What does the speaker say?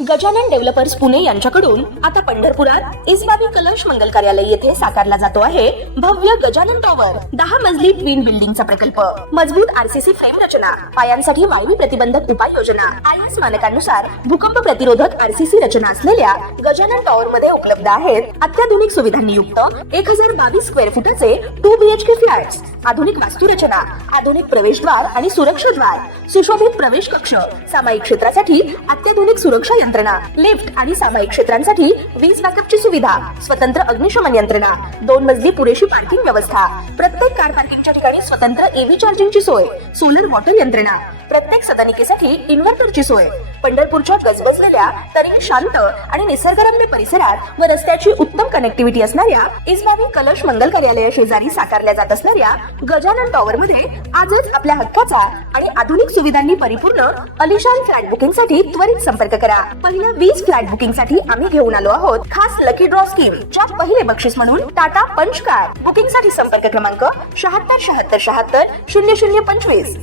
Gajanan developers Pune यांच्याकडून आता पंढरपुरात इस्बावी कलश मंगल कार्यालय येथे साकारला जातो आहे भव्य गजानन टॉवर 10 मजली ट्विन बिल्डिंगचा प्रकल्प. मजबूत आरसीसी फ्रेम रचना, पायांसाठी वायवी प्रतिबंधक उपाययोजना, आयएस मानकांनुसार भूकंप प्रतिरोधक आरसीसी रचना असलेल्या गजानन टॉवर मध्ये उपलब्ध आहेत अत्याधुनिक सुविधांनी युक्त 1022 स्क्वेअर फुटाचे 2 BHK फ्लॅट्स. आधुनिक वास्तुरचना, आधुनिक प्रवेशद्वार आणि सुरक्षाद्वार, सुशोभित प्रवेश कक्ष, सामायिक क्षेत्रासाठी अत्याधुनिक सुरक्षा यंत्रणा, लिफ्ट आणि सामायिक क्षेत्रांसाठी वीज बॅकअपची सुविधा, स्वतंत्र अग्निशमन यंत्रणा, 2 मजली पुरेशी पार्किंग व्यवस्था, प्रत्येक कार पार्किंगच्या ठिकाणी स्वतंत्र एव्ही चार्जिंगची सोय, सोलर वॉटर यंत्रणा, प्रत्येक सदनिकेसाठी इन्व्हर्टरची सोय. पंढरपूरच्या गजबजलेल्या तरी शांत आणि निसर्गरम्य परिसरात व रस्त्याची उत्तम कनेक्टिव्हिटी असणाऱ्या इस्बावी कलश मंगल कार्यालया शेजारी साकारल्या जात असणाऱ्या गजानन टॉवर मध्ये आजच आपल्या हक्काचा आणि आधुनिक सुविधांनी परिपूर्ण अलिशान फ्लॅट बुकिंग साठी त्वरित संपर्क करा. पहिल्या 20 फ्लॅट बुकिंग साठी आम्ही घेऊन आलो आहोत खास लकी ड्रॉ स्कीम, ज्यात पहिले बक्षीस म्हणून टाटा पंच कार. बुकिंग साठी संपर्क क्रमांक 76 76 76 0025.